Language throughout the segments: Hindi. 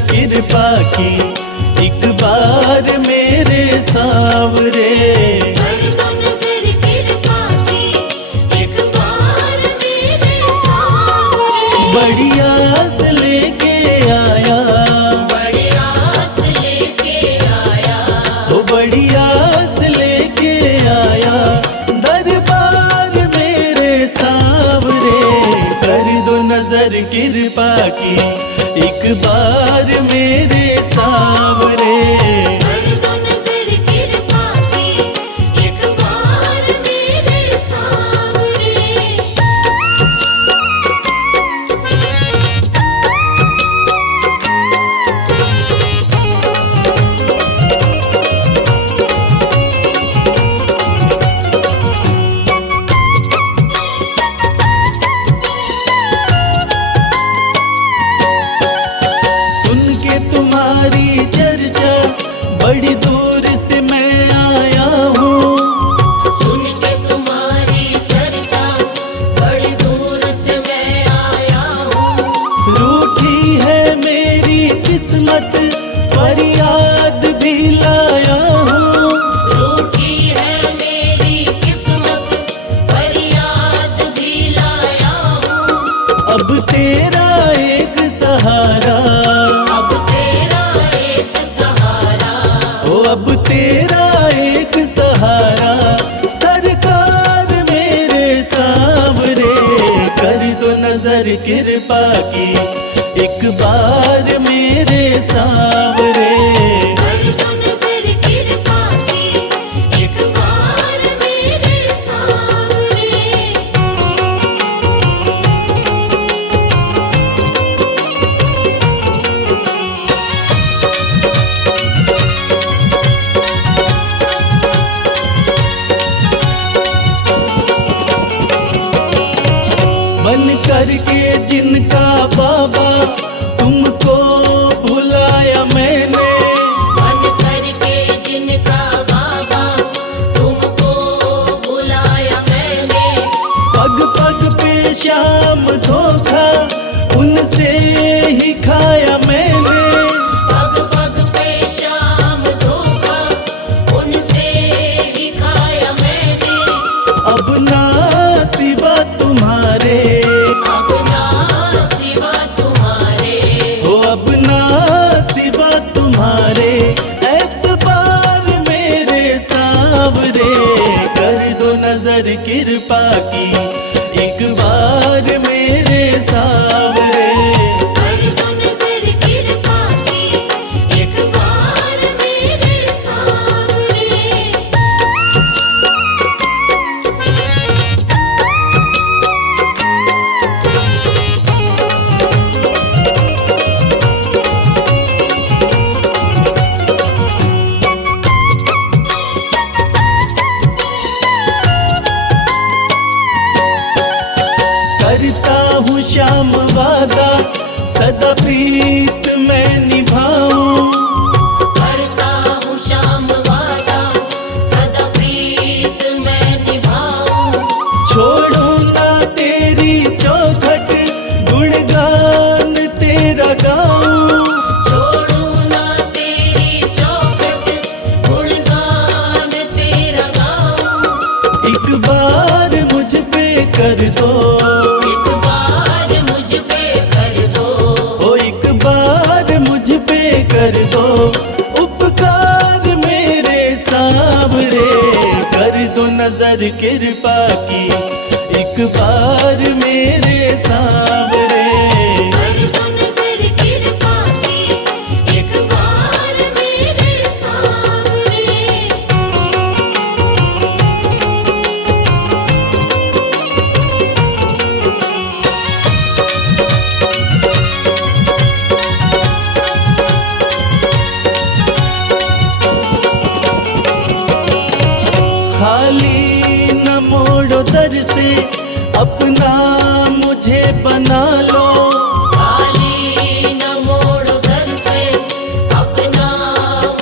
कृपा की एक बार मेरे सांवरे। कर दो नजर कृपा की एक बार मेरे सांवरे। बड़ी आस लेके आया, बड़ी आस लेके आया, वो बड़ी आस लेके आया दरबार मेरे सांवरे। कर दो नजर कृपा की एक बार मेरे सांवरे। कर दो नजर कृपा की एक बार मेरे सांवरे। सुन के तुम्हारी चर्चा बड़ी दूर से मैं आया हूँ। सुन के तुम्हारी चर्चा बड़ी दूर से मैं आया हूँ। रूठी है मेरी किस्मत फरियाद भी लाया हूँ। रूठी है मेरी किस्मत फरियाद भी लाया हूँ। अब तेरा एक सहारा, अब तेरा एक सहारा, ओ अब तेरा एक सहारा सरकार मेरे सांवरे। कर दो नजर कृपा की एक बार मेरे सांवरे। कर दो नजर कृपा की एक बार मेरे सांवरे। बन करके जिनका बाबा तुमको भुलाया मैंने। बन करके जिनका बाबा तुमको बुलाया मैंने। पग पग पे शाम धोखा उनसे ही खाया मैंने। पग पग पे शाम धोखा उनसे ही खाया मैंने। अब ना सिवा तुम्हारे, अब ना सिवा तुम्हारे, हो अब ना सिवा तुम्हारे एतबार मेरे सांवरे। कर दो नजर कृपा की एक बार मेरे सांवरे। कर दो नजर कृपा की एक बार मेरे सांवरे। करता हूँ श्याम वादा सदा प्रीत मैं निभाऊं। करता हूँ श्याम वादा सदा प्रीत मैं निभाऊं। छोड़ो ना तेरी चौखट गुणगान तेरा गाऊं। छोड़ू ना तेरी चौखट गुणगान तेरा गाऊं। एक बार मुझ पे कर दो, एक बार मुझ पे कर दो। ओ एक बार मुझ पे कर दो उपकार मेरे सांवरे। कर दो नजर कृपा की एक बार मेरे सांवरे। कर दो नजर कृपा की एक बार मेरे सांवरे। खाली न मोड़ो दर से अपना मुझे बना लो। खाली न मोड़ो दर से अपना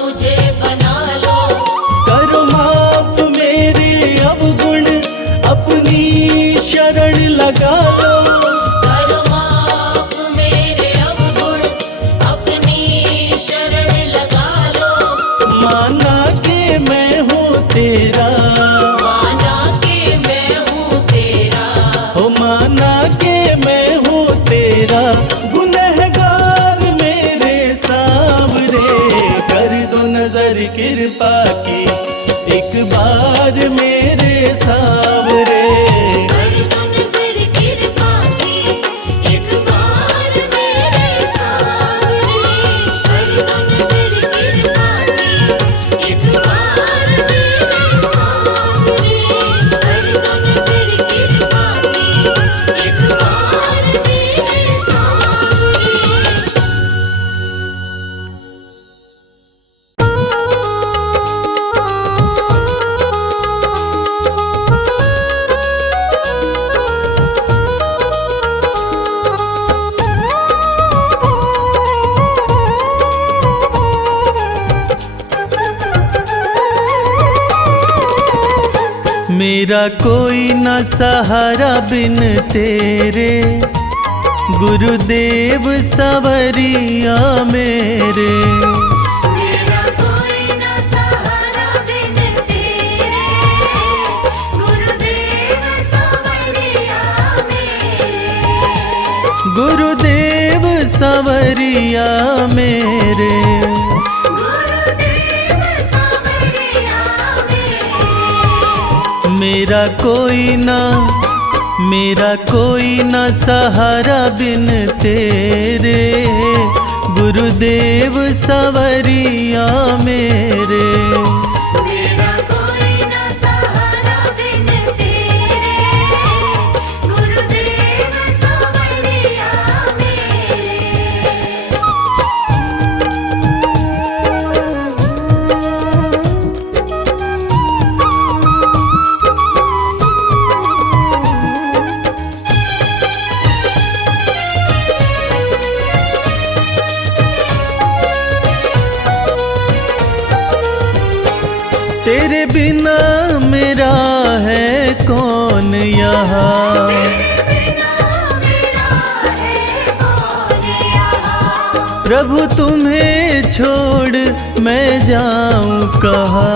मुझे बना लो। करो माफ मेरे अवगुण अपनी शरण लगा लो। करो माफ मेरे अवगुण अपनी कृपा की, एक बार मेरे सांवरे। कर दो नजर कृपा की, एक बार मेरे सांवरे। कर दो नजर कृपा की, एक बार मेरे सांवरे। कर दो नजर कृपा की, एक बार मेरे सांवरे। मेरा कोई न सहारा बिन तेरे, गुरुदेव सवरिया मेरे। मेरा कोई न सहारा बिन तेरे, गुरुदेव सवरिया मेरे। गुरुदेव सवरिया मेरे। गुरुदेव सवरिया मेरे। मेरा कोई न सहारा बिन तेरे, गुरुदेव सवरिया मेरे। मेरा कोई न सहारा बिन तेरे, गुरुदेव सवरिया मेरे। तेरे बिना मेरा है कौन यहाँ, प्रभु तुम्हें छोड़ मैं जाऊं कहाँ।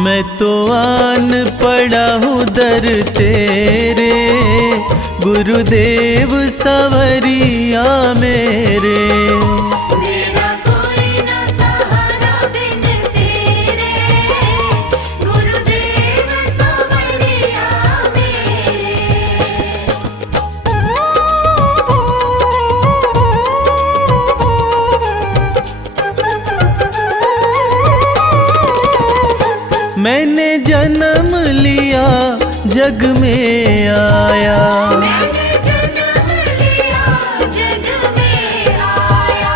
मैं तो आन पड़ा हूँ दर तेरे, गुरुदेव सवरिया मेरे। मेरा कोई न सहारा बिन तेरे, गुरुदेव सवरिया मेरे। मैंने जन्म लिया जग में आया, मैंने जन्म लिया जग में आया।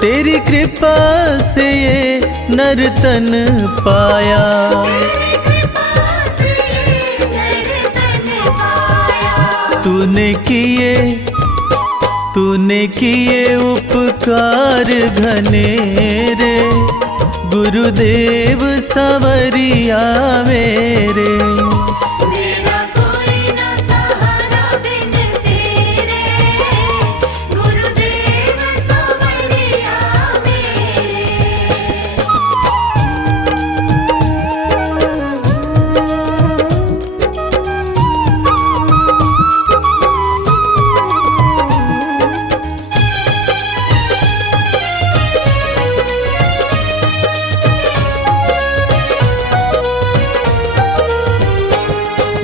तेरी कृपा से ये नर्तन पाया। तेरी कृपा से नर्तन पाया। तूने किए उपकार घनेरे, गुरुदेव सवरिया मेरे। मेरा कोई न सहारा बिन तेरे, गुरुदेव सवरिया मेरे।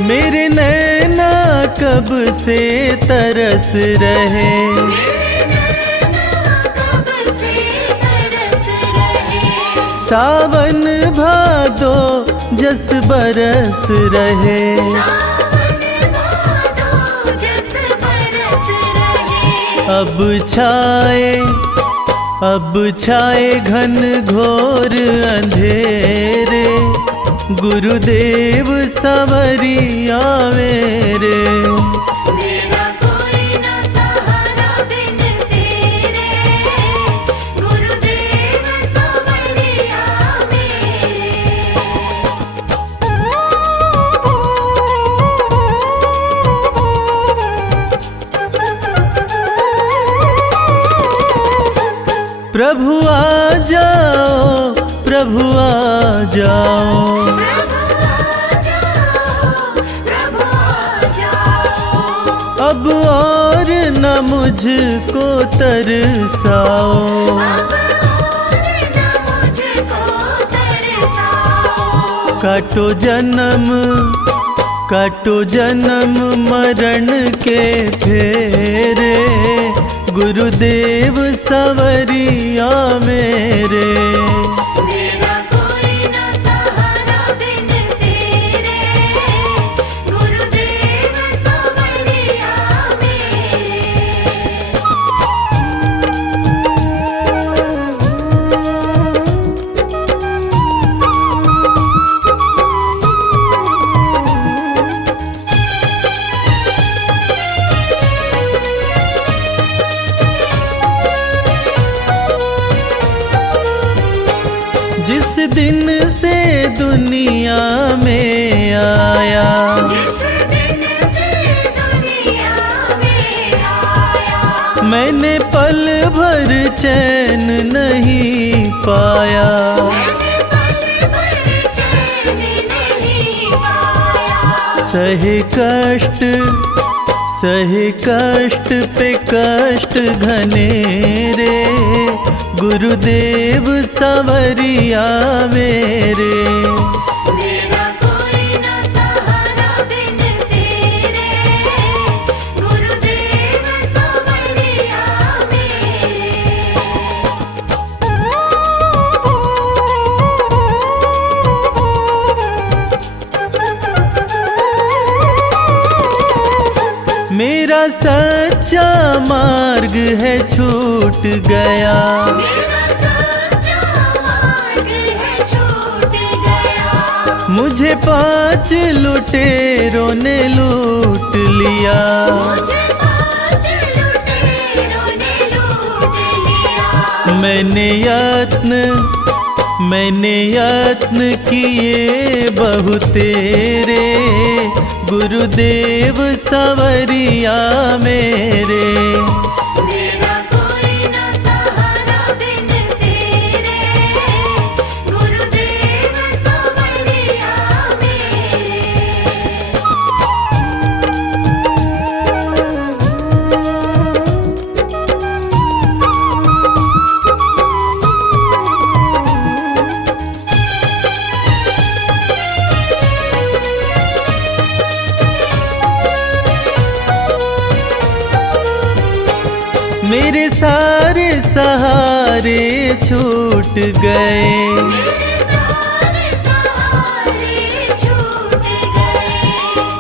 मेरे नैना कब से तरस रहे, कब से तरस रहे। सावन भादो जस बरस रहे। सावन भादो जस बरस रहे। अब छाए घन घोर अंधेरे, गुरुदेव सवरिया मेरे। मेरा कोई न सहारा बिन तेरे, गुरुदेव सवरिया मेरे। प्रभु आ जाओ, प्रभु आ जाओ। अब और मुझको तरसाओ। अब और न मुझको तरसाओ। काटो जन्म मरण के फेरे, गुरुदेव सवरिया मेरे। मेरा कोई न सहारा बिन तेरे, गुरुदेव सवरिया मेरे। जिस दिन से दुनिया में आया, जिस दिन से दुनिया में आया, मैंने पल भर चैन नहीं पाया। मैंने पल भर चैन नहीं पाया। सहे कष्ट पे कष्ट घनेरे, गुरुदेव सवरिया मेरे। मेरा कोई न सहारा बिन तेरे, गुरुदेव सवरिया मेरे। मेरा सच्चा मार्ग है छूट गया, मेरा सच्चा मार्ग है छूट गया। मुझे 5 लुटेरों ने लूट लिया। मुझे 5 लुटेरों ने लूट लिया। मैंने यत्न किए बहु तेरे, गुरुदेव सवरिया मेरे। मेरा कोई न सहारा बिन तेरे, गुरुदेव सवरिया मेरे। मेरे सारे सहारे छूट गए, मेरे सारे सहारे छूट गए।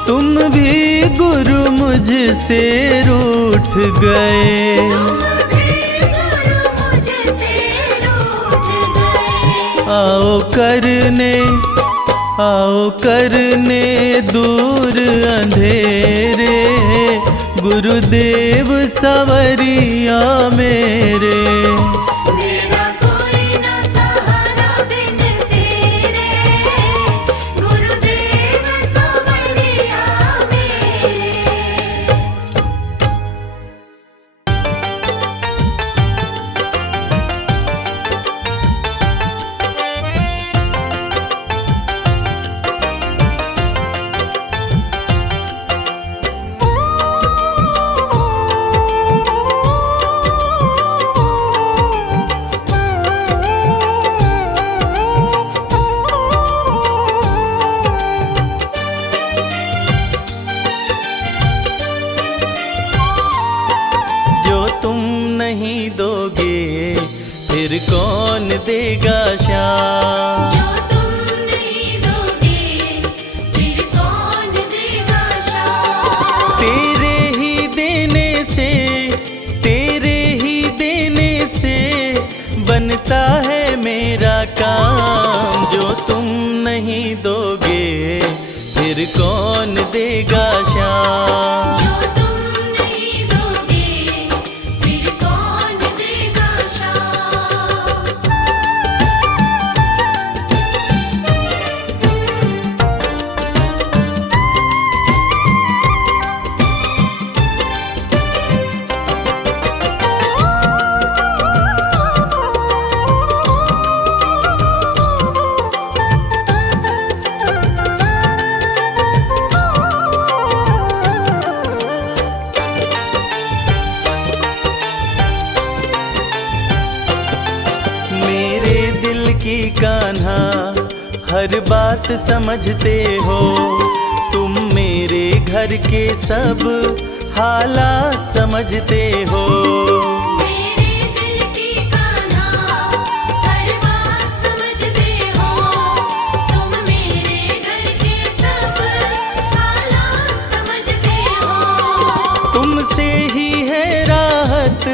तुम भी गुरु मुझसे रूठ गए। तुम भी गुरु मुझसे रूठ गए। आओ करने दूर अंधेरे, गुरुदेव सवरिया मेरे। मेरा कोई न सहारा बिन तेरे, गुरुदेव सवरिया मेरे। फिर कौन देगा श्याम। जो तुम नहीं दोगे फिर कौन देगा श्याम। तेरे ही देने से बनता है मेरा काम। जो तुम नहीं दोगे फिर कौन देगा श्याम। जो तुम नहीं दोगे फिर कौन देगा श्याम। कान्हा हर बात समझते हो, तुम मेरे घर के सब हालात समझते हो। मेरे दिल की कान्हा हर बात समझते हो, तुम मेरे घर के सब हालात समझते हो। तुमसे ही है राहत,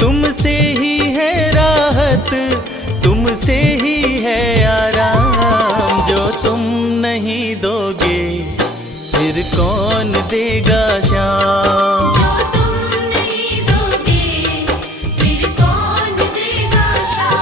तुमसे ही है राहत, तुमसे ही है आराम। जो तुम नहीं दोगे फिर कौन देगा शाम। जो तुम नहीं दोगे फिर कौन देगा शाम।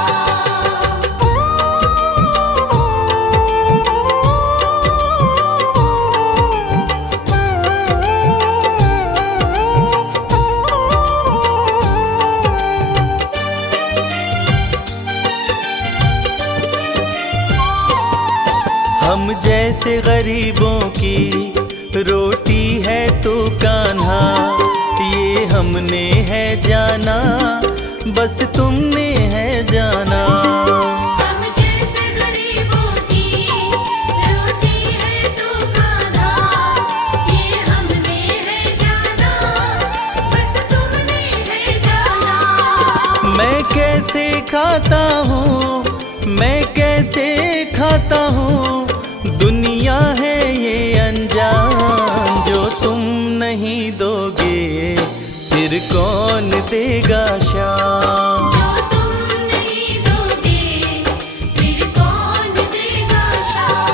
हम जैसे गरीबों की रोटी है तो कान्हा, ये हमने है जाना, बस तुमने है जाना। हम जैसे गरीबों की रोटी है तो कान्हा, ये हमने है जाना, बस तुमने है जाना। मैं कैसे खाता हूँ, मैं कैसे खाता हूँ, दुनिया है ये अनजान। जो तुम नहीं दोगे फिर कौन देगा शाम। जो तुम नहीं दोगे फिर कौन देगा शाम।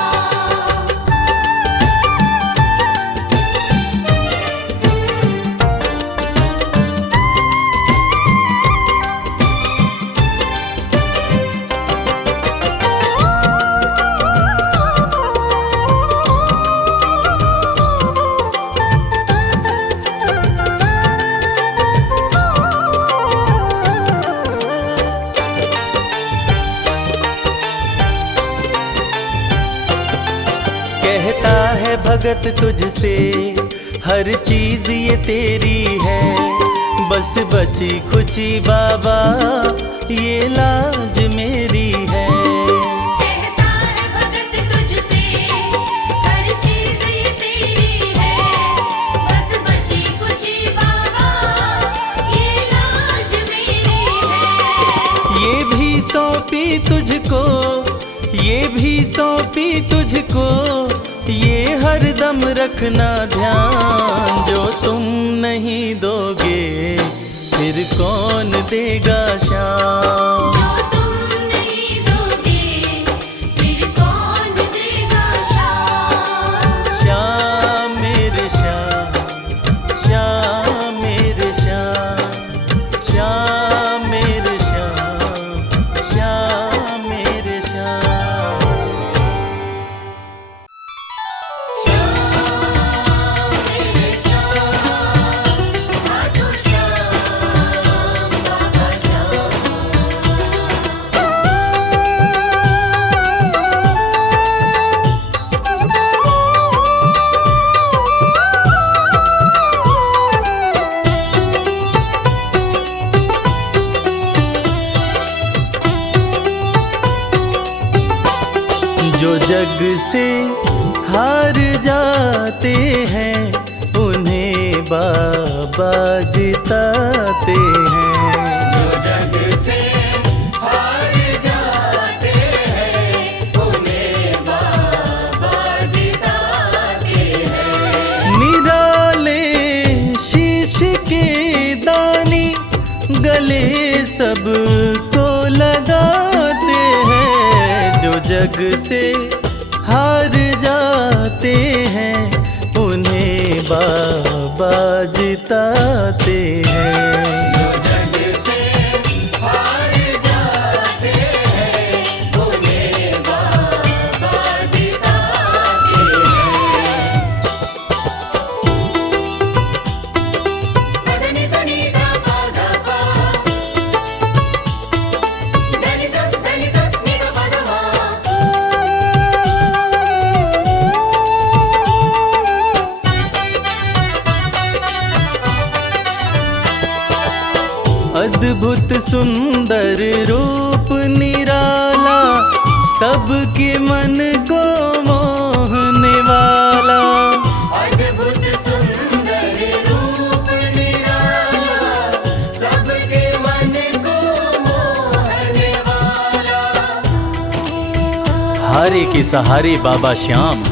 कहता है भगत तुझसे हर चीज ये तेरी है, बस बची खुची बाबा ये लाज मेरी है। कहता है भगत तुझसे हर चीज ये तेरी है, बस बची कुची बाबा ये लाज मेरी है। ये भी सौंपी तुझको, ये भी सौंपी तुझको, ये हर दम रखना ध्यान। जो तुम नहीं दोगे फिर कौन देगा शाम। जो तुम नहीं दोगे फिर कौन देगा शाम। श्याम मेरे श्याम, श्याम मेरे श्याम, श्याम मेरे श्याम, श्याम मेरे श्याम। जो जग से हार जाते हैं उन्हें बाबा जिताते हैं। जो जग से हार जाते हैं उन्हें बाबा जिताते हैं। निराले शीश के दानी गले सबको लगाते हैं। जो जग से हार जाते हैं उन्हें बाबा जिताते हैं। जो जग से हार जाते हैं उन्हें बाबा जिताते हैं। धनी सनी धा पा धा पा, धनी सा नि धा पा धा मा। अद्भुत सुंदर रूप निराला सबके मन को मोहने वाला। अद्भुत सुंदर रूप निराला, सबके मन को मोहने वाला। हारे के सहारे बाबा श्याम,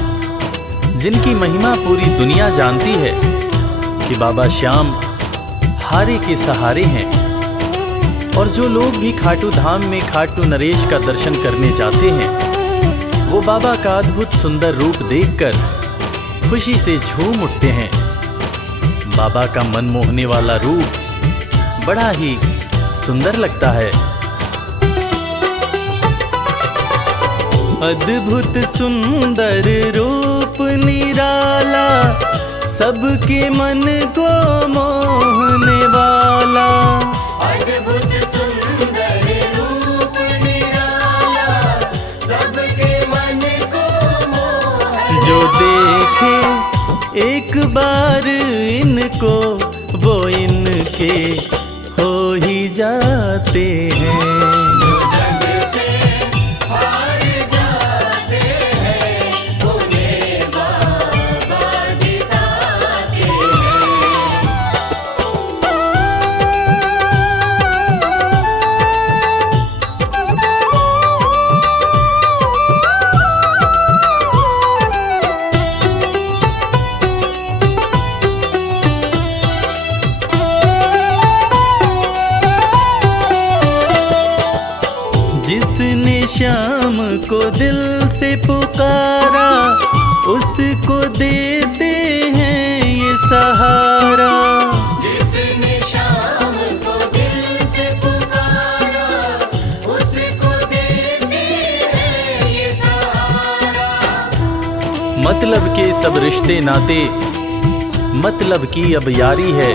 जिनकी महिमा पूरी दुनिया जानती है कि बाबा श्याम हारे के सहारे हैं। और जो लोग भी खाटू धाम में खाटू नरेश का दर्शन करने जाते हैं, वो बाबा का अद्भुत सुंदर रूप देखकर खुशी से झूम उठते हैं। बाबा का मन मोहने वाला रूप बड़ा ही सुंदर लगता है। अद्भुत सुंदर रूप निराला, सबके मन को मोहने वाला। अद्भुत सुंदर रूप निराला, सबके मन को मोहने। जो देखे एक बार इनको, वो इनके हो ही जाते हैं। जो जग से हार जाते हैं, उन्हें बाबा जिताते हैं। जिसने श्याम को दिल से पुकारा, उसको देते हैं ये सहारा। जिसने शाम को दिल से पुकारा, उसको देते हैं ये सहारा। मतलब के सब रिश्ते नाते, मतलब की अब यारी है।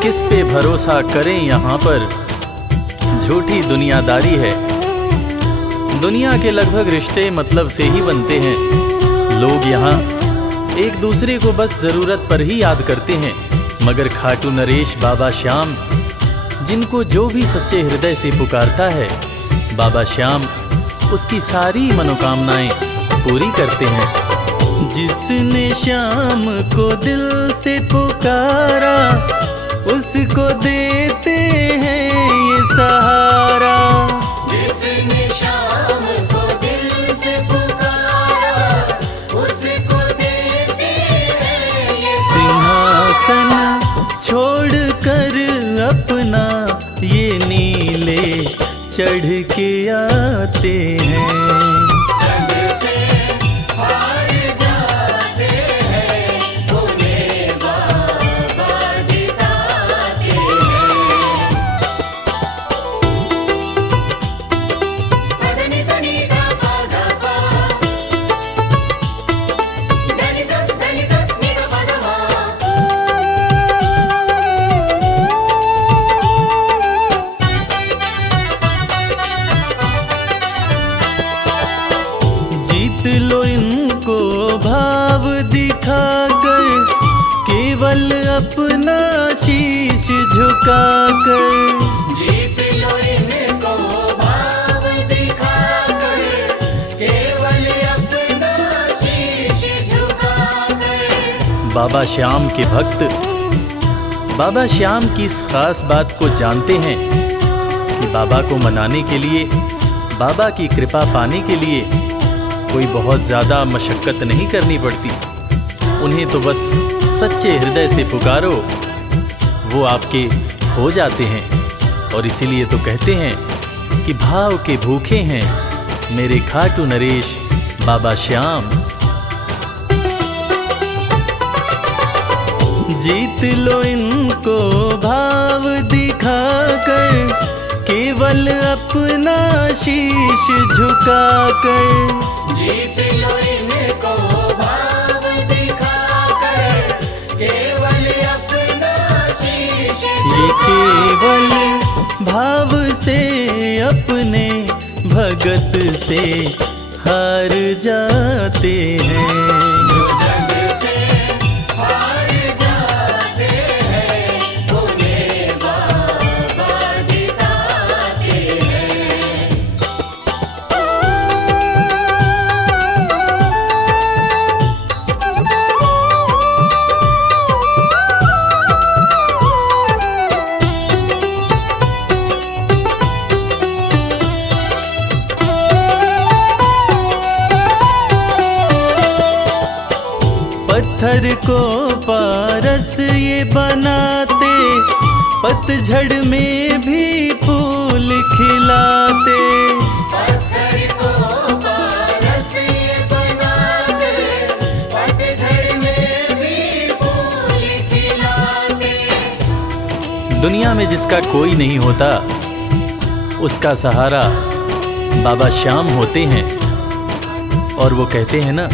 किस पे भरोसा करें यहाँ पर, झूठी दुनियादारी है। दुनिया के लगभग रिश्ते मतलब से ही बनते हैं। लोग यहाँ एक दूसरे को बस जरूरत पर ही याद करते हैं, मगर खाटू नरेश बाबा श्याम, जिनको जो भी सच्चे हृदय से पुकारता है, बाबा श्याम उसकी सारी मनोकामनाएं पूरी करते हैं। जिसने श्याम को दिल से पुकारा, उसको देते हैं ये सहारा। जिसने शाम को दिल से पुकारा, उसको देते हैं ये सिंहासन छोड़कर अपना ये नीले चढ़ के आते हैं। जग से हार जाते हैं, उन्हें बाबा जिताते हैं। पदनि सनि धा पा धा पा, धनि सा नि धा पा धा मा। जीत लो इनको भाव दिखाकर, केवल अपना शीश झुकाकर। जीत लो इनको भाव दिखाकर, केवल अपना शीश झुकाकर। बाबा श्याम के भक्त बाबा श्याम की इस खास बात को जानते हैं कि बाबा को मनाने के लिए, बाबा की कृपा पाने के लिए कोई बहुत ज़्यादा मशक्क़त नहीं करनी पड़ती। उन्हें तो बस सच्चे हृदय से पुकारो, वो आपके हो जाते हैं। और इसीलिए तो कहते हैं कि भाव के भूखे हैं मेरे खाटू नरेश बाबा श्याम। जीत लो इनको भाव दिखाकर, केवल अपना शीश झुकाकर। जीत लो इनको भाव दिखाकर, केवल अपना शीश ये केवल भाव से अपने भगत से हार जाते हैं। जो जग से हार जाते हैं, उन्हें बाबा जिताते हैं। पत्थर को पारस ये बनाते, पतझड़ में भी फूल खिलाते। पत्थर को पारस ये बनाते, पतझड़ में भी फूल खिलाते। दुनिया में जिसका कोई नहीं होता, उसका सहारा बाबा श्याम होते हैं। और वो कहते हैं ना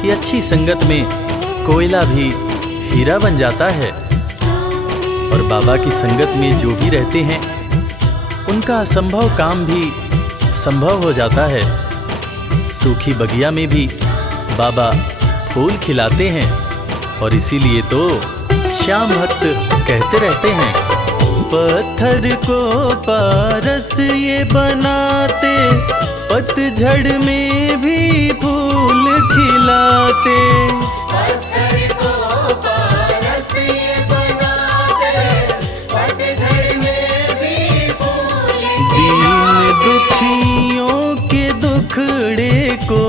कि अच्छी संगत में कोयला भी हीरा बन जाता है। और बाबा की संगत में जो भी रहते हैं, उनका असंभव काम भी संभव हो जाता है। सूखी बगिया में भी बाबा फूल खिलाते हैं। और इसीलिए तो श्याम भक्त कहते रहते हैं, पत्थर को पारस ये बनाते, पतझड़ में भी फूल खिलाते। पत्थर को पारस ये बनाते, पतझड़ में भी फूल दीन दुखियों के दुखड़े को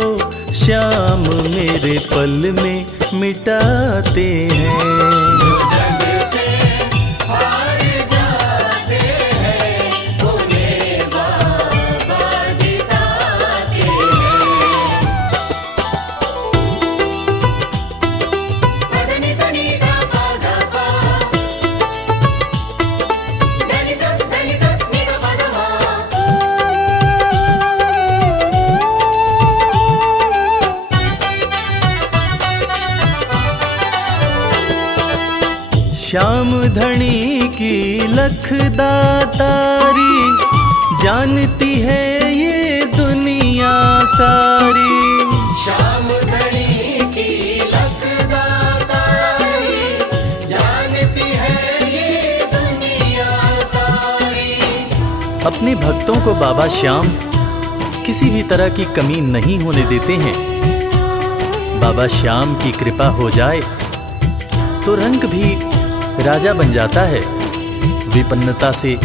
श्याम मेरे पल में मिटाते हैं। जग से हार जाते हैं, उन्हें बाबा जिताते हैं। पदनि सनि धा पा धा पा, धनि सा नि धा पा धा मा। श्याम धनी की लखदातारी, जानती है ये दुनिया सारी। श्याम धनी की लखदातारी, जानती है ये दुनिया सारी। अपने भक्तों को बाबा श्याम किसी भी तरह की कमी नहीं होने देते हैं। बाबा श्याम की कृपा हो जाए तो रंग भी राजा बन जाता है। विपन्नता से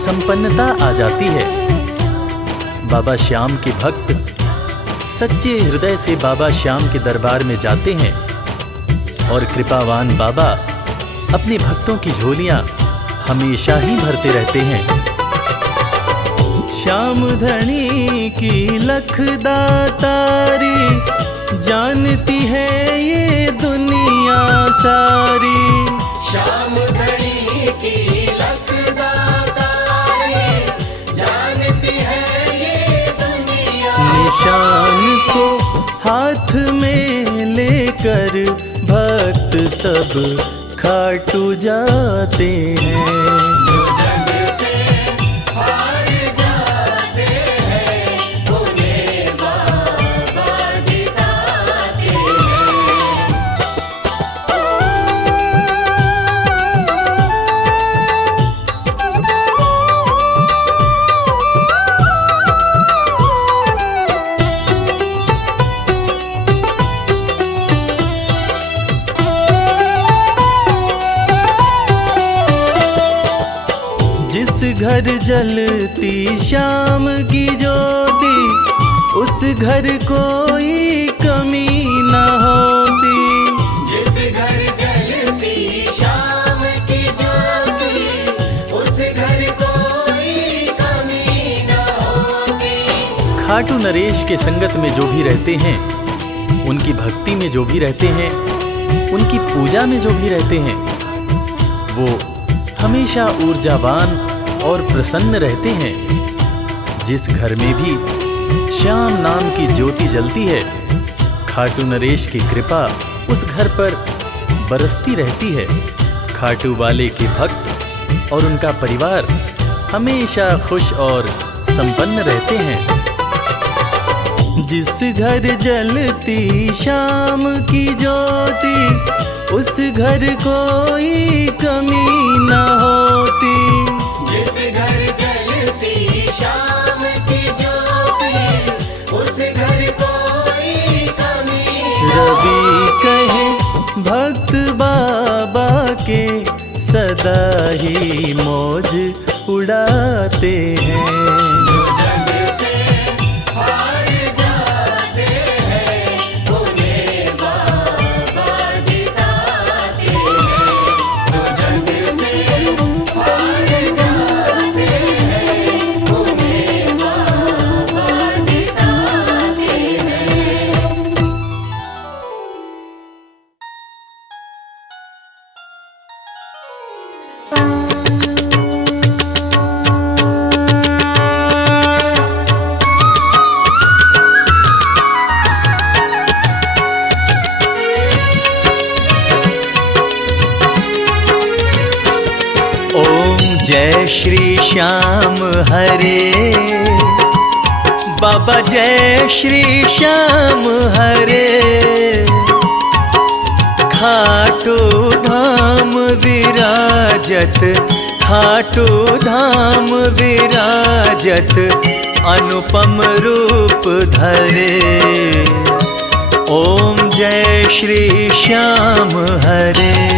संपन्नता आ जाती है। बाबा श्याम के भक्त सच्चे हृदय से बाबा श्याम के दरबार में जाते हैं। और कृपावान बाबा अपने भक्तों की झोलियां हमेशा ही भरते रहते हैं। श्याम धनी की लखदातारी, जानती है ये दुनिया सारी। श्याम धनी की लखदातारी, जानती है ये दुनिया। निशान को हाथ में लेकर भक्त सब खाटू जाते हैं। जग से हार जाते हैं, उन्हें बाबा जिताते हैं। जिस घर जलती श्याम की ज्योति, उस घर कोई कमी न होती। जिस घर जलती श्याम की ज्योति, उस घर कोई कमी न होती। खाटू नरेश के संगत में जो भी रहते हैं, उनकी भक्ति में जो भी रहते हैं, उनकी पूजा में जो भी रहते हैं, वो हमेशा ऊर्जावान और प्रसन्न रहते हैं। जिस घर में भी श्याम नाम की ज्योति जलती है, खाटू नरेश की कृपा उस घर पर बरसती रहती है। खाटू वाले के भक्त और उनका परिवार हमेशा खुश और संपन्न रहते हैं। जिस घर जलती श्याम की ज्योति, उस घर कोई कमी न होती। जिस घर जलती श्याम की ज्योति, उस घर कोई कमी न रवि कहे भक्त बाबा के, सदा ही मौज उड़ाते हैं। जग से हार जाते हैं, उन्हें बाबा जय श्री श्याम हरे, बाबा जय श्री श्याम हरे। खाटू धाम विराजत, खाटू धाम विराजत, अनुपम रूप धरे। ओम जय श्री श्याम हरे।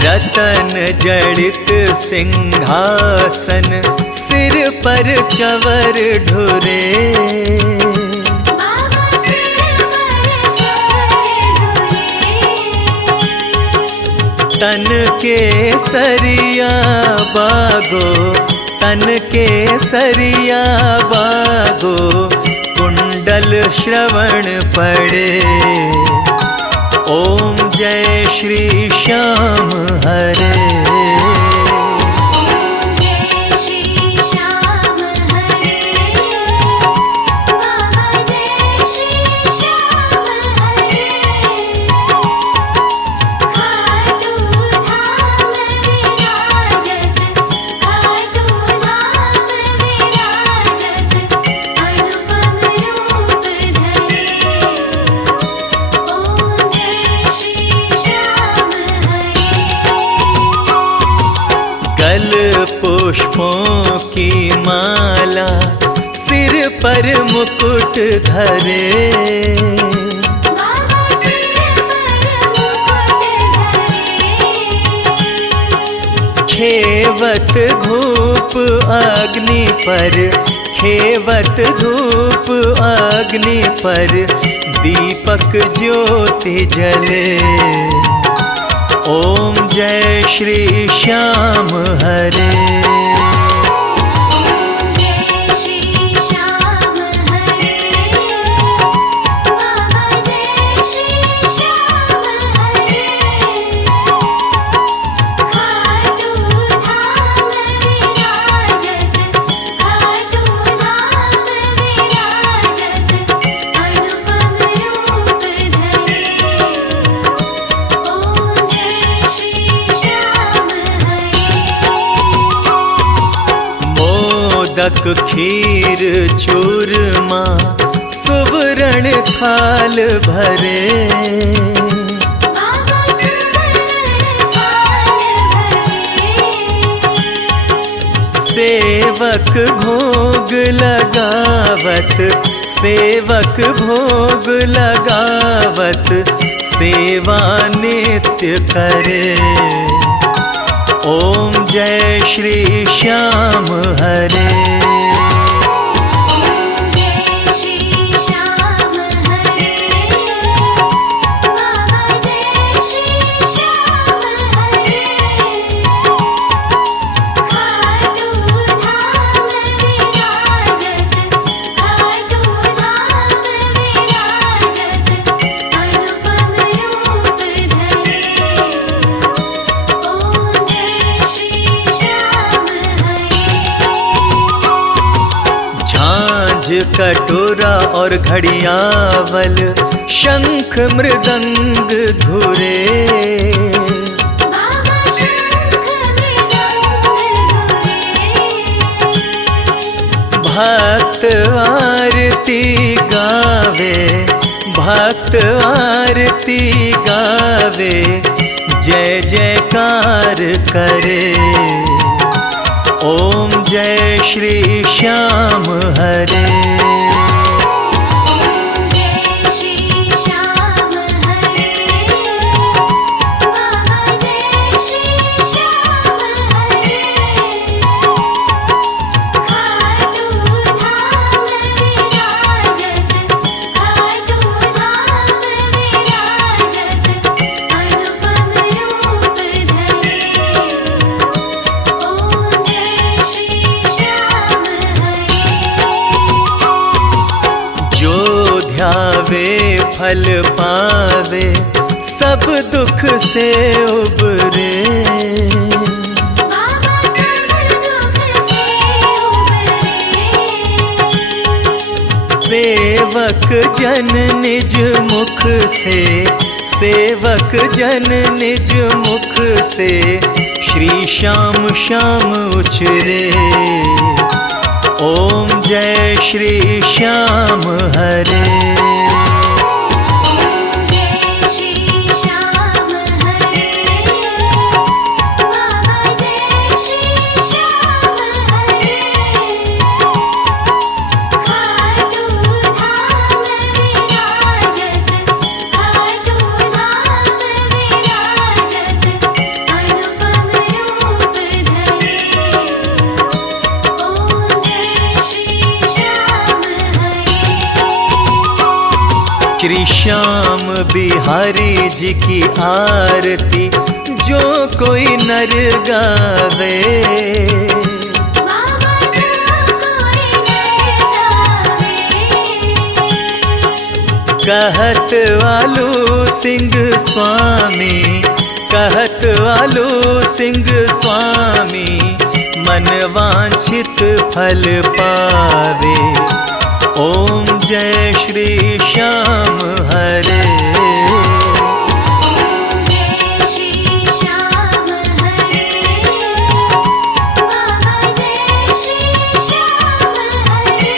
रतन जड़ित सिंहासन, सिर पर चवर ढुरे। तन के सरिया बागो, तन के सरिया बागो, कुंडल श्रवण पड़े। ओम जय श्री श्याम हरे। कल पुष्पों की माला, सिर पर मुकुट धरे। खेवत धूप अग्नि पर, खेवत धूप अग्नि पर, दीपक ज्योति जले। ओम जय श्री श्याम हरे। मोदक खीर चूरमा, सुवर्ण थाल भरे। सेवक भोग लगावत, सेवक भोग लगावत, सेवा नित्य करे। ओम जय श्री श्याम हरे। कटोरा और घड़ियावल, शंख मृदंग धुरे। भक्त आरती गावे, भक्त आरती गावे, जय जयकार करे। ओम जय श्री श्याम हरे। फल पावे, सब दुख से उबरे। बाबा सब दुख से उबरे। सेवक जन निज मुख से, सेवक जन निज मुख से, श्री श्याम श्याम उचरे। ओम जय श्री श्याम हरे। ओम जय श्री श्याम हरे। बाबा जय श्री श्याम हरे। खाटू धाम विराजत, खाटू धाम विराजत, अनुपम रूप धरे। ओम जय श्री श्याम हरे। श्री श्याम बिहारी जी की आरती जो कोई नर गावे। बाबा जो कोई नर गावे। कहत वालू सिंह स्वामी, कहत वालू सिंह स्वामी, मन वांछित फल पावे। ओम जय श्री श्याम हरे। ओम जय श्री श्याम हरे। बाबा जय श्री श्याम हरे।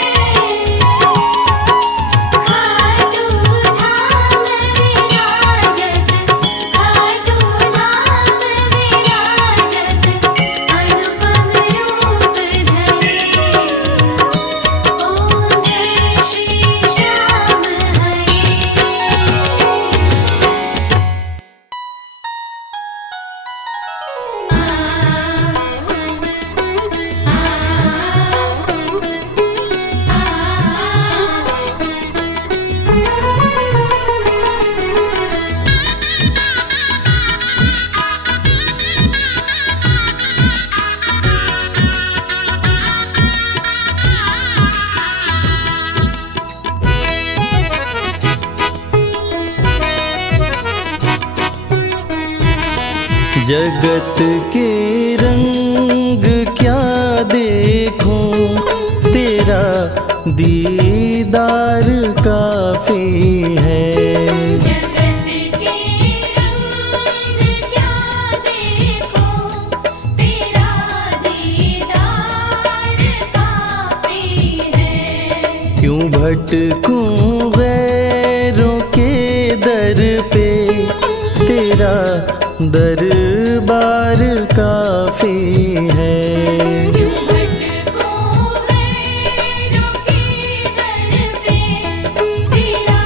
खाटू धाम विराजत, खाटू धाम विराजत, अनुपम रूप धरे। ओम जय श्री श्याम हरे। जगत के रंग क्या देखूं, तेरा दीदार काफी है। जगत के रंग क्या देखूं, तेरा दीदार काफी है। क्यों भटकूं गैरों के दर पे, तेरा दरबार काफी है। क्यों भटकूं गैरों के दर पे, तेरा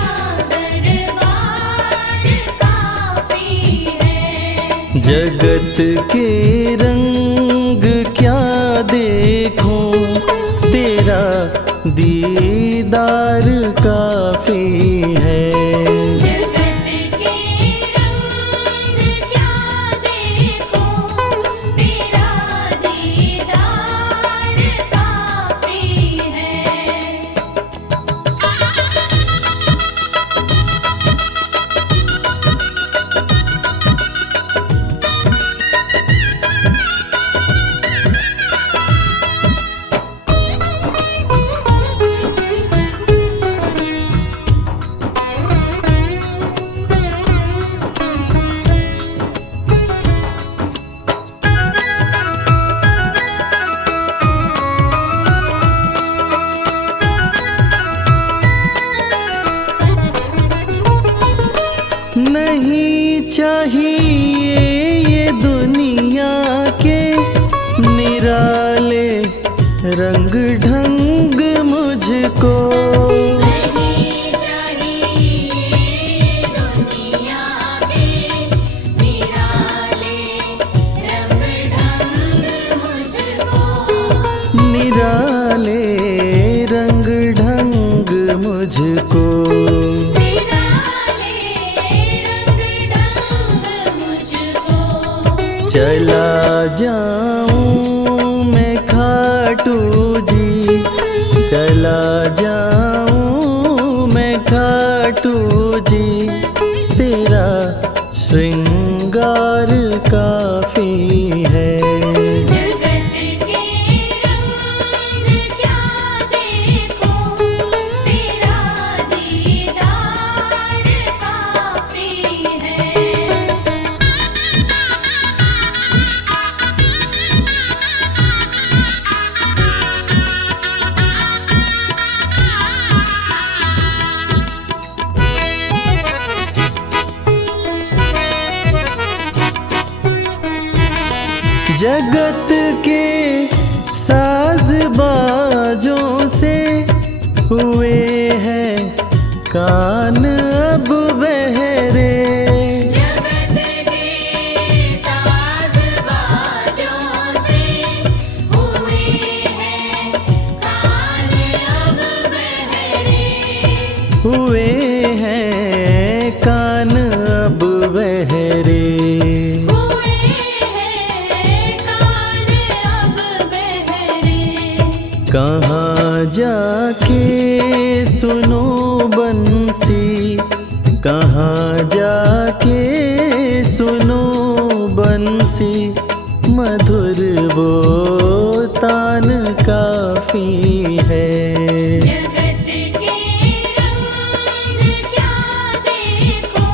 दरबार काफी है। जगत के रंग क्या देखूं, तेरा दीदार काफी है। जगत के रंग क्या देखूं, तेरा दीदार काफी है। नहीं चाहिए ये दुनिया के निराले रंग ढंग मुझको। नहीं चाहिए दुनिया के निराले रंग ढंग मुझको। निराले रंग ढंग मुझको। निराले रंग ढंग मुझको। चला जाऊं मैं खाटू जी, चला जाऊं मैं खाटू जी, जगत के साज बाजों से हुए हैं कान अब बहरे। जगत के साज बाजों से हुए हैं कान अब बहरे। हुए हैं कान अब बहरे। हुए हैं कान अब बहरे। कहाँ जाके सुनो बंसी, कहाँ जाके सुनो बंसी, मधुर वो तान काफी है। जगत के रंग क्या देखो,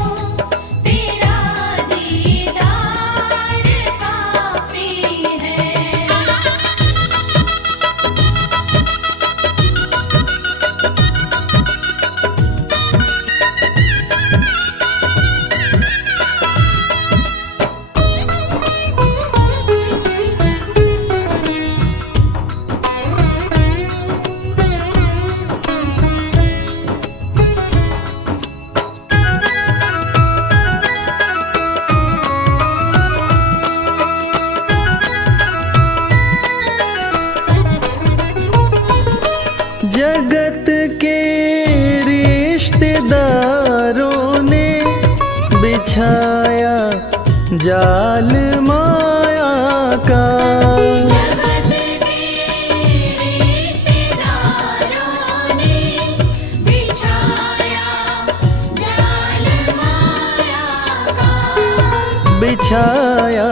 तेरा दीदार काफी है। जगत के रिश्तेदारों ने बिछाया जाल माया का। जगत के रिश्तेदारों ने बिछाया जाल माया का। बिछाया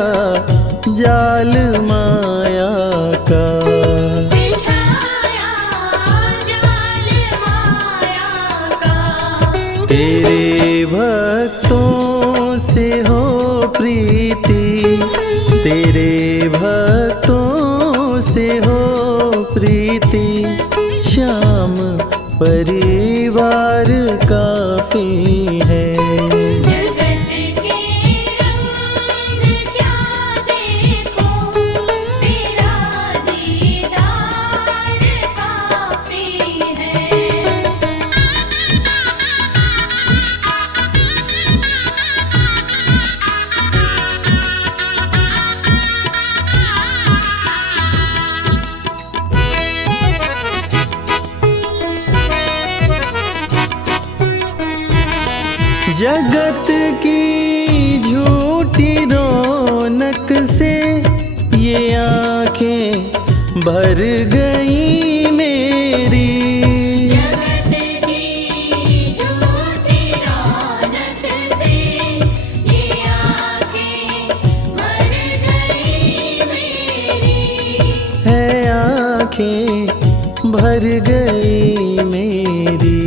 जाल माया का। बिछाया जाल माया का। तेरे भक्तों से हो प्रीति, तेरे भक्तों से हो प्रीति, श्याम परिवार काफी है। जगत के रंग क्या देखो, तेरा दीदार काफी है। जगत की झूठी रौनक से ये आंखें भर गई मेरी। जगत की झूठी रौनक से ये आँखें भर गई मेरी। है आंखें भर गई मेरी।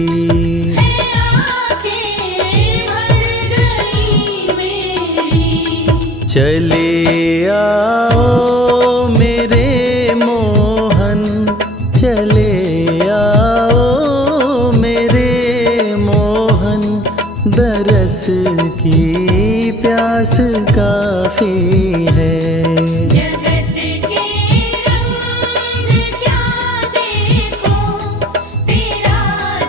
आँखें भर गई मेरी। चले आओ मेरे मोहन, चले आओ मेरे मोहन, दरस की प्यास काफी है। जगत के रंग क्या देखो, तेरा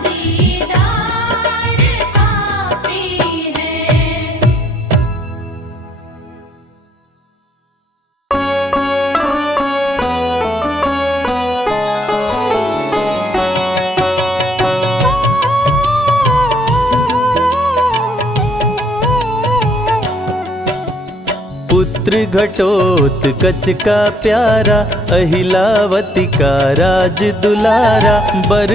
दीदार काफी है। पुत्र घटोत्कच का प्यारा, अहिलावती का राज दुलारा, बर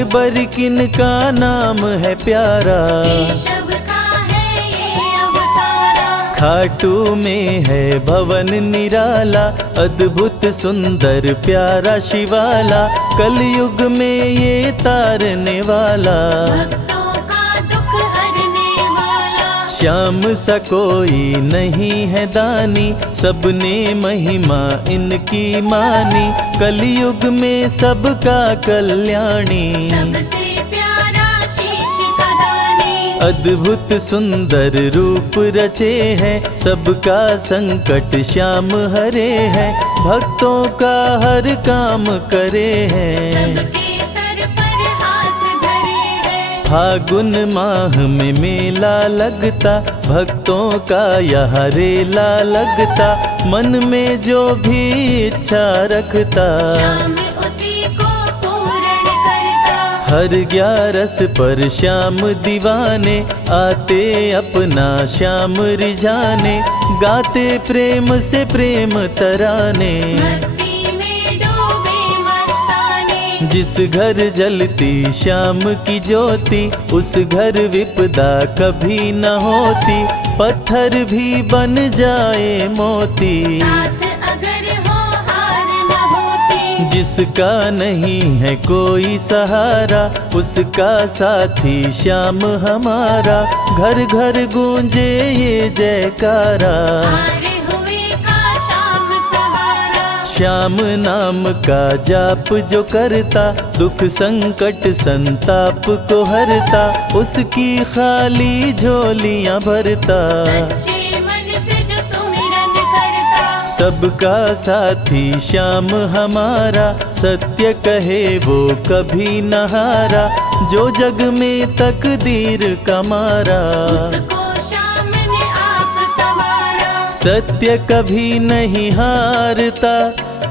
किनका नाम है प्यारा। केशव का है ये अवतारा। खाटू में है भवन निराला, अद्भुत सुंदर प्यारा शिवाला, कलयुग में ये तारने वाला। भक्तों का दुख हरने वाला। श्याम सा कोई नहीं है दानी, सबने महिमा इनकी मानी, कलयुग में सबका कल्याणी। सबसे प्यारा शीश का दानी। अद्भुत सुंदर रूप रचे हैं, सबका संकट श्याम हरे हैं, भक्तों का हर काम करे हैं। सबके सर पर हाथ धरे हैं। फागुन माह में मेला लगता, भक्तों का यहाँ रेला लगता, मन में जो भी इच्छा रखता, श्याम उसी को पूर्ण करता। हर 11 पर श्याम दीवाने, आते अपना श्याम रिझाने, गाते प्रेम से प्रेम तराने। मस्ती में डूबे मस्ताने। जिस घर जलती श्याम की ज्योति, उस घर विपदा कभी न होती, पत्थर भी बन जाए मोती। साथ अगर हो हार न होती। जिसका नहीं है कोई सहारा, उसका साथी श्याम हमारा, घर घर गूंजे ये जयकारा। हारे हुए का श्याम सहारा। श्याम नाम का जाप जो करता, दुख संकट संताप को हरता, उसकी खाली झोलियां भरता। सच्चे मन से जो सुमिरन करता। सबका साथी श्याम हमारा, सत्य कहे वो कभी न हारा, जो जग में तकदीर का मारा। उसको श्याम ने आप संवारा। सत्य कभी नहीं हारता,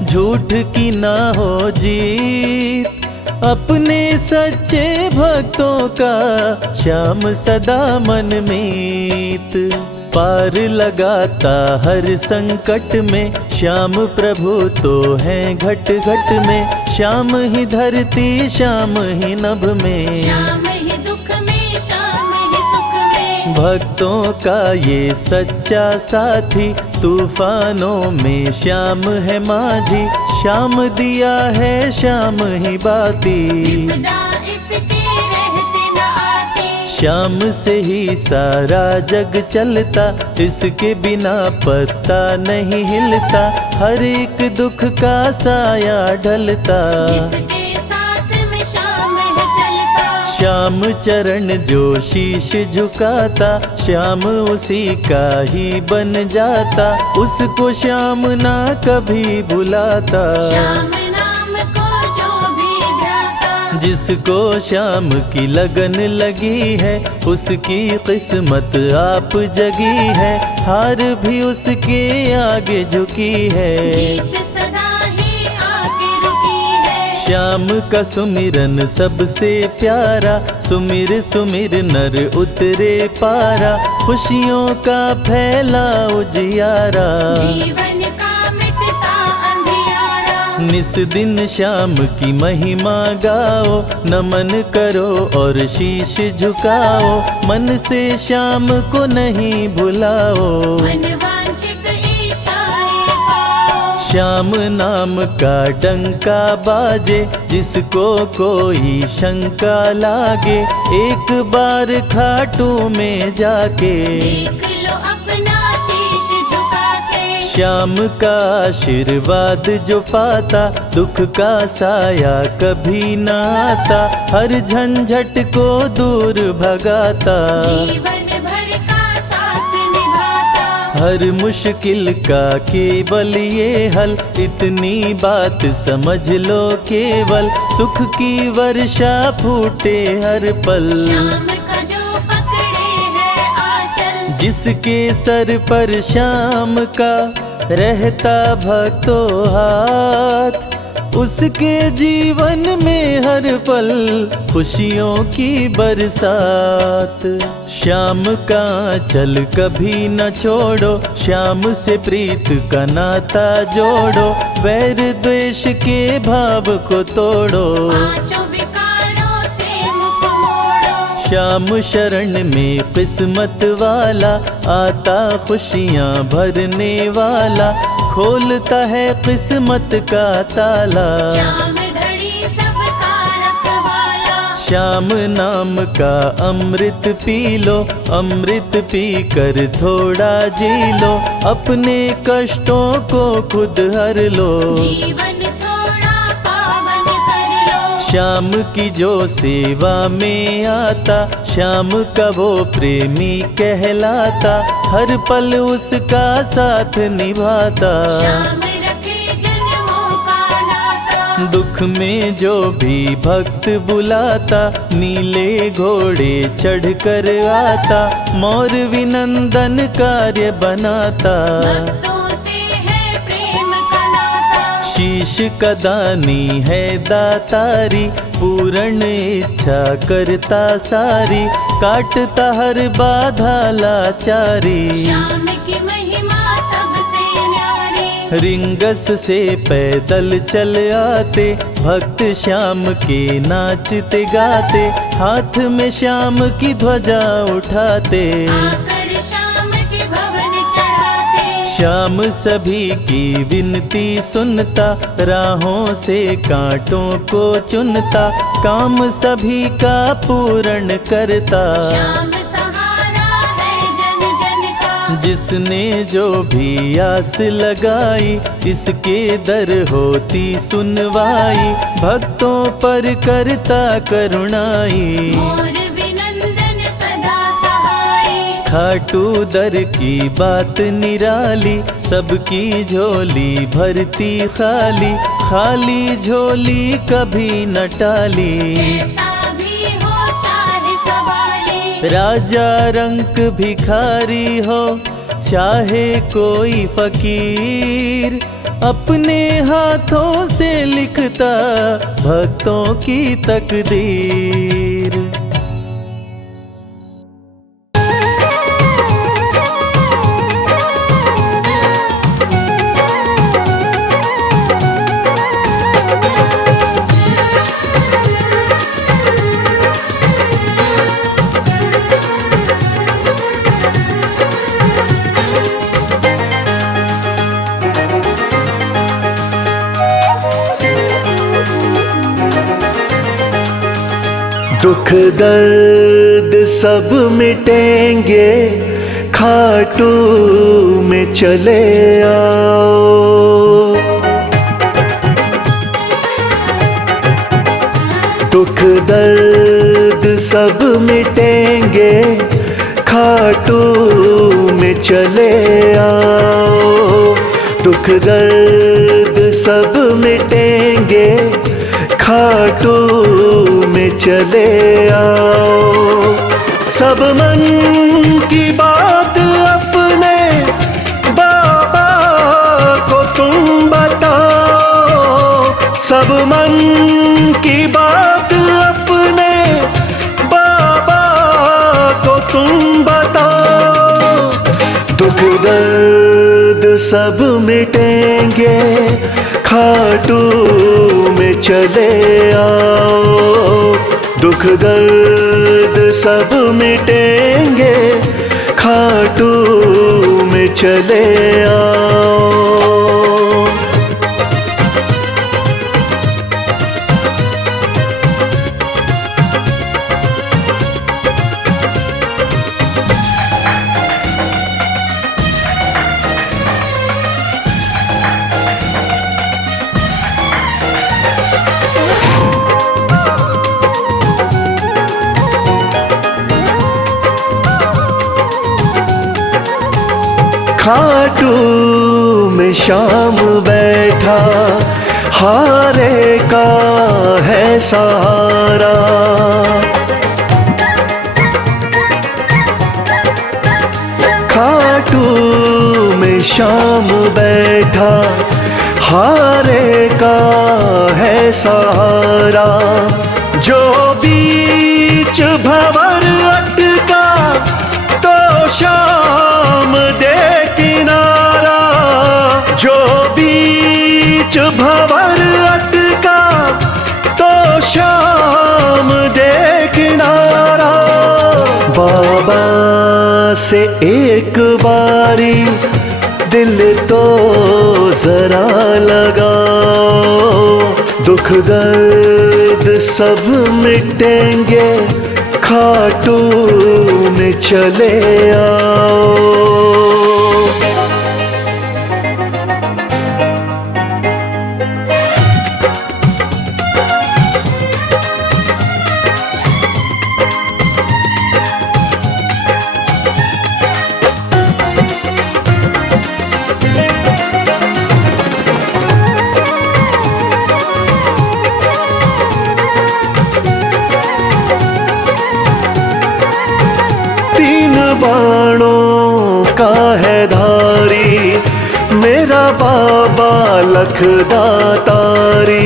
झूठ की ना हो जीत, अपने सच्चे भक्तों का श्याम सदा मन मीत। पार लगाता हर संकट में, श्याम प्रभु तो हैं घट घट में, श्याम ही धरती श्याम ही नभ में, श्याम ही दुख में श्याम ही सुख में। भक्तों का ये सच्चा साथी, तूफानों में श्याम है माझी, श्याम दिया है श्याम ही बाती। विपदा इसके रहते न आती। श्याम से ही सारा जग चलता, इसके बिना पत्ता नहीं हिलता, हर एक दुख का साया ढलता। जिसके साथ में श्याम है चलता। श्याम चरण जो शीश झुकाता, श्याम उसी का ही बन जाता, उसको श्याम ना कभी भुलाता। श्याम नाम को जो भी ध्याता। जिसको श्याम की लगन लगी है, उसकी किस्मत आप जगी है, हार भी उसके आगे झुकी है। जीत सदा ही आके रुकी है। श्याम का सुमिरन सबसे प्यारा, सुमिर सुमिर नर उतरे पारा, खुशियों का फैला उजियारा। जीवन का मिटता अंधियारा। निस दिन श्याम की महिमा गाओ, नमन करो और शीश झुकाओ, मन से श्याम को नहीं भुलाओ। मनवांछित इच्छाएं पाओ। श्याम नाम का डंका बाजे, जिसको कोई शंका लागे, एक बार खाटू में जाके, देख लो अपना शीश झुका के। श्याम का आशीर्वाद जो पाता, दुख का साया कभी न आता, हर झंझट को दूर भगाता। जीवन भर का साथ निभाता। हर मुश्किल का केवल ये हल, इतनी बात समझ लो केवल, सुख की वर्षा फूटे हर पल। श्याम का जो पकड़े है आंचल। जिसके सर पर श्याम का रहता भक्तों हाथ, उसके जीवन में हर पल खुशियों की बरसात। श्याम का आंचल कभी न छोड़ो, श्याम से प्रीत का नाता जोड़ो, वैर द्वेष के भाव को तोड़ो। पांचों विकारों से मुख मोड़ो। श्याम शरण में किस्मत वाला, आता खुशियाँ भरने वाला, खोलता है किस्मत का ताला। श्याम धड़ी सबका रखवाला। श्याम नाम का अमृत पी लो, अमृत पी कर थोड़ा जी लो, अपने कष्टों को खुद हर लो। जीवन थोड़ा पावन कर लो। श्याम की जो सेवा में आता, श्याम का वो प्रेमी कहलाता, हर पल उसका साथ निभाता। श्याम रखे जन्मों का नाता, दुख में जो भी भक्त बुलाता, नीले घोड़े चढ़ कर आता, मोर विनंदन कार्य बनाता। भक्तों से है प्रेम का नाता, शीश का दानी है दातारी, पूर्ण इच्छा करता सारी, काटता हर बाधा लाचारी। श्याम की महिमा सबसे न्यारी, रिंगस से पैदल चल आते, भक्त श्याम के नाचते गाते, हाथ में श्याम की ध्वजा उठाते। आकर श्याम के भवन चढ़ाते, श्याम सभी की विनती सुनता, राहों से कांटों को चुनता, काम सभी का पूर्ण करता। श्याम सहारा है जन जन का, जिसने जो भी आस लगाई, इसके दर होती सुनवाई, भक्तों पर करता करुणाई। मोर विनंदन सदा सहाय, खाटू दर की बात निराली, सबकी झोली भरती खाली, खाली झोली कभी न टाली। ऐसा भी हो चाहे सवाली, राजा रंक भिखारी हो चाहे कोई फकीर, अपने हाथों से लिखता भक्तों की तकदीर। दुख दर्द सब मिटेंगे, खाटू में चले आओ। दुख दर्द सब मिटेंगे, खाटू में चले आओ। दुख दर्द सब मिटेंगे, खाटू में चले आओ। सब मन की बात अपने बाबा को तुम बताओ। सब मन की बात अपने बाबा को तुम बताओ। दुख दर्द सब मिटेंगे, खाटू में चले आओ। दुख दर्द सब मिटेंगे, खाटू में चले आओ। खाटू में श्याम बैठा, हारे का है सहारा। खाटू में श्याम बैठा, हारे का है सहारा। जो बीच भंवर अटका, तो श्याम दे किनारा। जो बीच भंवर अटका, तो श्याम दे किनारा। बाबा से एक बारी दिल तो जरा लगाओ। दुख दर्द सब मिटेंगे, खाटू में चले आओ। का है धारी, मेरा बाबा लखदातारी।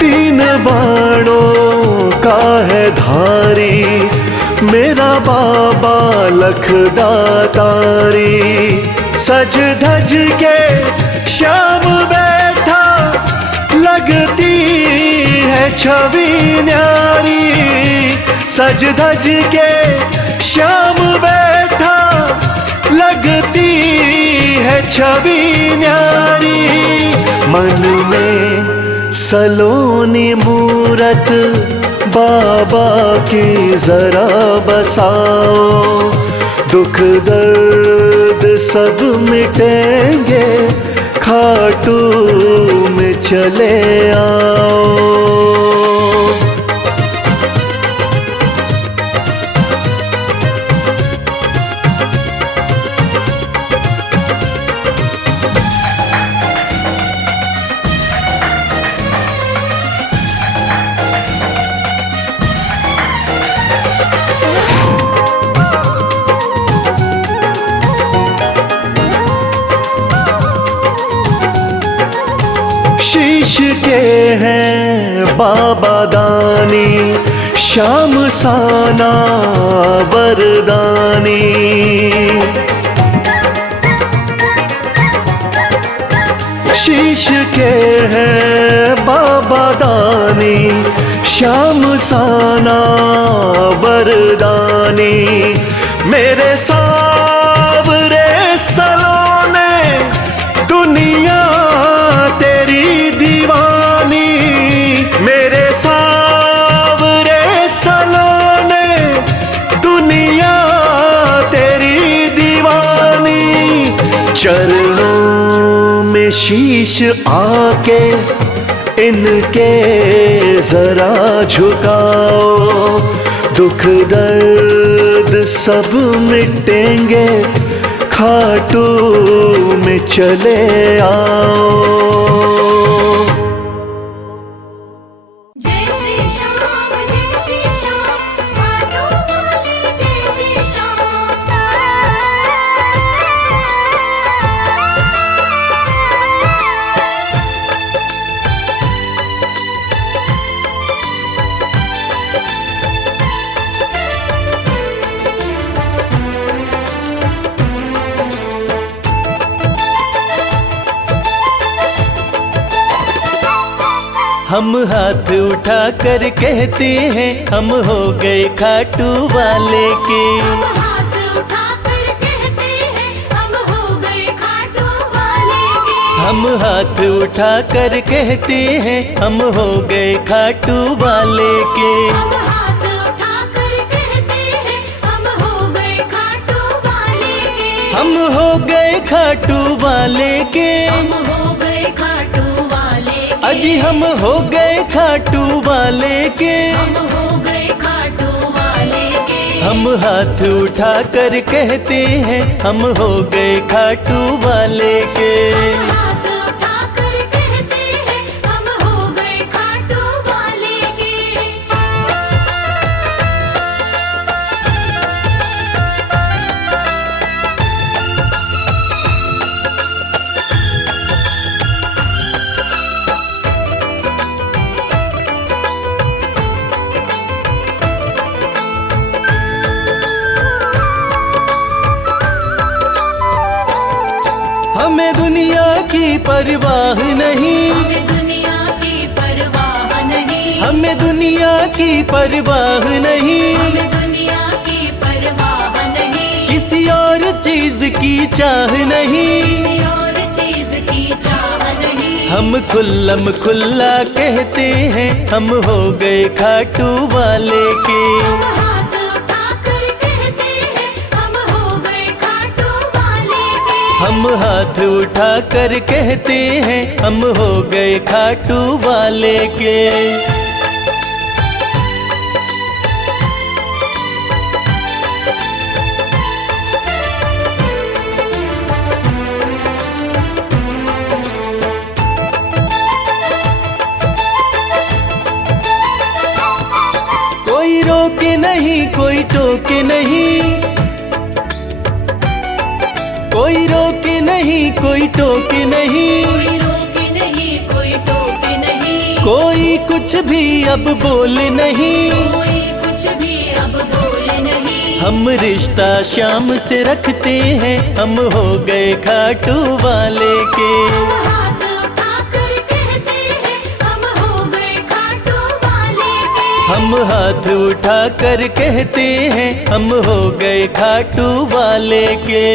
तीन बाणों का है धारी, मेरा बाबा लखदातारी। सज धज के श्याम बैठा, लगती है छवि न्यारी। सज धज के श्याम बैठा, लगती है छवि न्यारी। मन में सलोनी मूरत बाबा की जरा बसाओ, दुख दर्द सब मिटेंगे, खाटू में चले आओ। शीश के हैं बाबा दानी, श्याम साना वरदानी। शीश के हैं बाबा दानी, श्याम साना वरदानी। मेरे सावरे सलोने, दुनिया तेरी दीवानी। मेरे सावरे सलोने, दुनिया तेरी दीवानी। चरणों में शीश आके इनके जरा झुकाओ, दुख दर्द सब मिटेंगे, खाटू में चले आओ। जय श्री श्याम, खाटू वाले जय श्री हम हाथ उठा कर कहते हैं, हम हो गए खाटू वाले के। हम हाथ उठाकर कहते हैं, हम हो गए खाटू वाले के। हम हाथ उठा कर कहते हैं, हम हो गए खाटू वाले के। हम हाथ उठाकर कहते हैं, हम हो गए खाटू वाले के। हम हो गए खाटू वाले के। हम हो गए खाटू वाले के। अजी हम हो गए खाटू वाले के। हम हो गए खाटू वाले के। हम हाथ उठा कर कहते हैं, हम हो गए खाटू वाले के। हाथ उठाकर कहते हैं, हम हो गए खाटू वाले के। हमें दुनिया की परवाह नहीं, हमें दुनिया की परवाह नहीं। हमें दुनिया की परवाह नहीं। हमें दुनिया की परवाह नहीं। किसी और चीज की चाह नहीं। किसी और चीज की चाह नहीं। हम खुल्लम खुल्ला कहते हैं, हम हो गए खाटू वाले के। हम हाथ उठाकर कहते हैं, हम हो गए खाटू वाले के। हम हाथ उठा कर कहते हैं, हम हो गए खाटू वाले के। कोई रोके कोई टोके नहीं, कोई रोके नहीं, कोई टोके नहीं, कोई रोके नहीं, कोई टोके नहीं, कोई कुछ भी अब बोले नहीं, कोई कुछ भी अब बोले नहीं। हम रिश्ता श्याम से रखते हैं, हम हो गए खाटू वाले के। हाथ उठाकर कहते हैं हम हो गए खाटू वाले के। हम हाथ उठाकर कहते हैं, हम हो गए खाटू वाले के।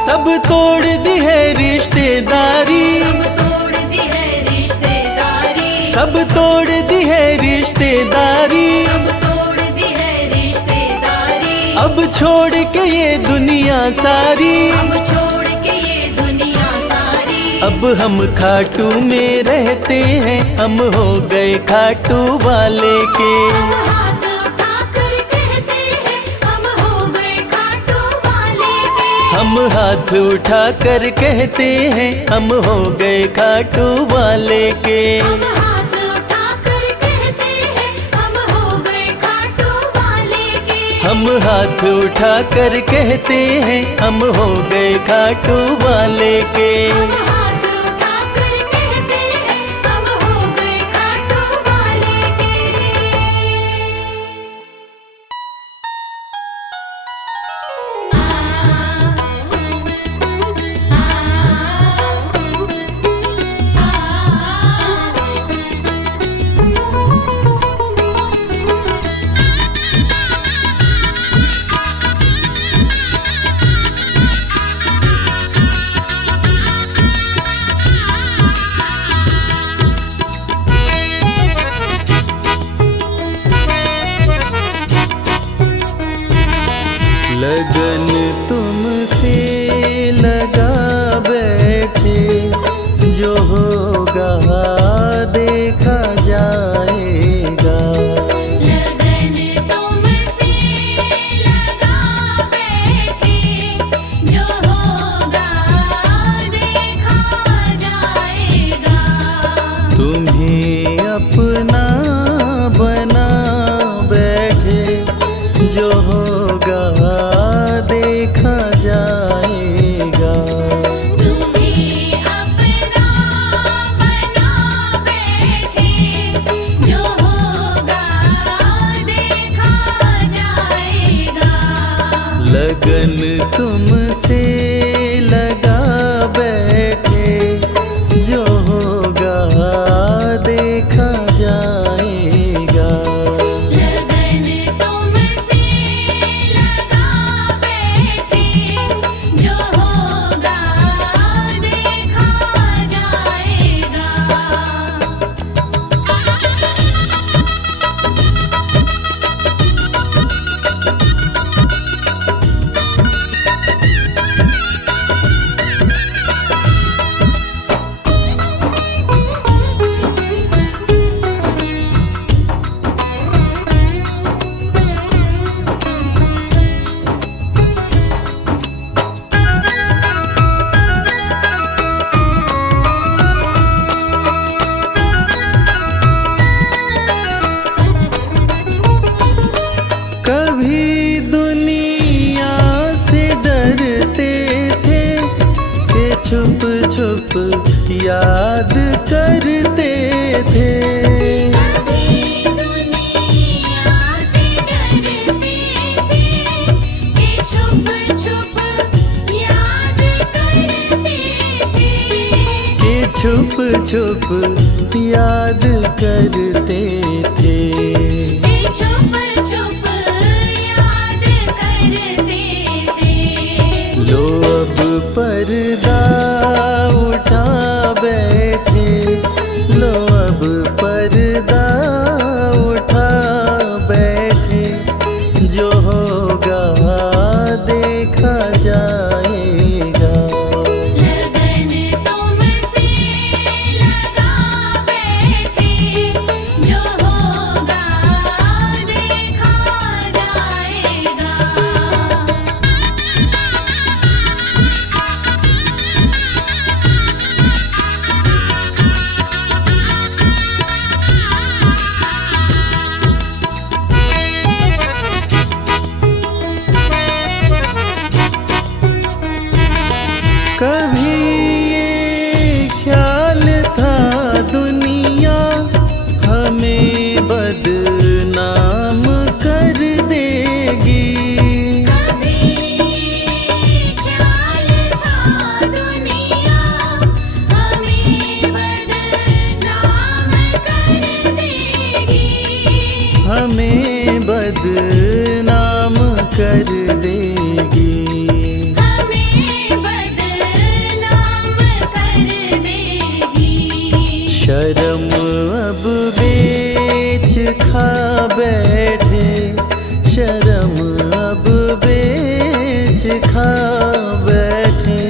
सब तोड़ दी है रिश्तेदारी, सब तोड़ दी है रिश्तेदारी, सब तोड़ दी है रिश्तेदारी, सब तोड़ दी है रिश्तेदारी। अब छोड़ के ये दुनिया सारी, अब छोड़ के ये दुनिया सारी। अब हम खाटू में रहते हैं, हम हो गए खाटू वाले के। हाथ उठाकर कहते हैं हम हो गए खाटू वाले के। हम हाथ उठाकर कहते हैं, हम हो गए खाटू वाले के। हाथ उठाकर कहते हैं हम हो गए खाटू वाले के। हम हाथ उठाकर कहते हैं, हम हो गए खाटू वाले के। हाथ उठाकर कहते हैं हम हो गए खाटू वाले के। लगन तुमसे लगा बैठे, जो होगा देखा जाएगा। लगन तुमसे लगा बैठे, जो होगा देखा जाएगा। तुम्हें अपना बना बैठे, जो होगा देखा जाएगा। तुम्हें अपना बना बैठे, जो होगा देखा जाएगा। लगन तुमसे लगा बैठे, जो होगा देखा जाएगा। लगन तुमसे लगा बैठे, जो होगा देखा जाएगा। कभी दुनिया से डरते थे, कि छुप छुप याद करते थे। कभी दुनिया से डरते थे, कि छुप छुप याद करते थे। कि छुप छुप याद करते थे। छुप छुप याद करते थे। लो अब पर्दा उठा बैठे, लो अब पर्दा उठा बैठे, जो होगा देखा जाएगा। लगन तुमसे हमें बदनाम कर देगी, हमें बदनाम कर देगी। शर्म अब बेच खा बैठे, शर्म अब बेच खा बैठे,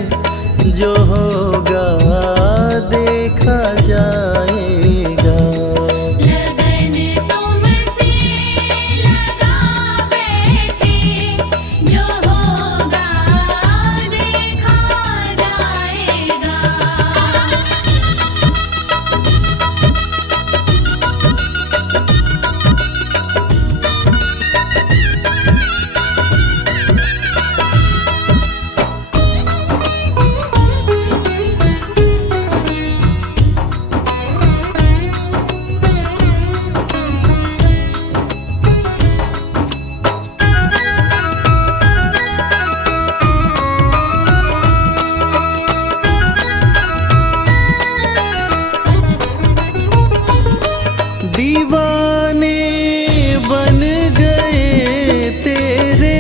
जो होगा देखा जाएगा। लगन तुमसे लगा बैठे, जो होगा देखा जाएगा। दीवाने बन गए तेरे,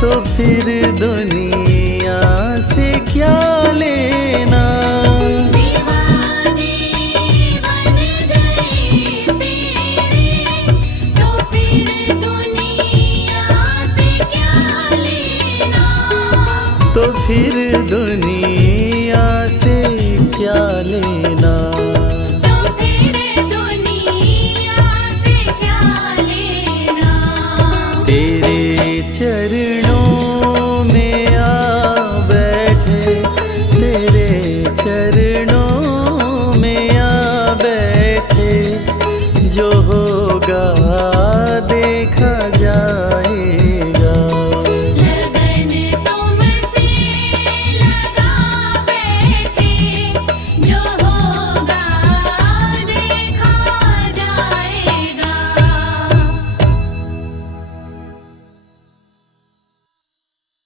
तो फिर दुनिया से क्या लेना। दीवाने बन गए तेरे, तो फिर दुनिया से क्या लेना। तो फिर दुनिया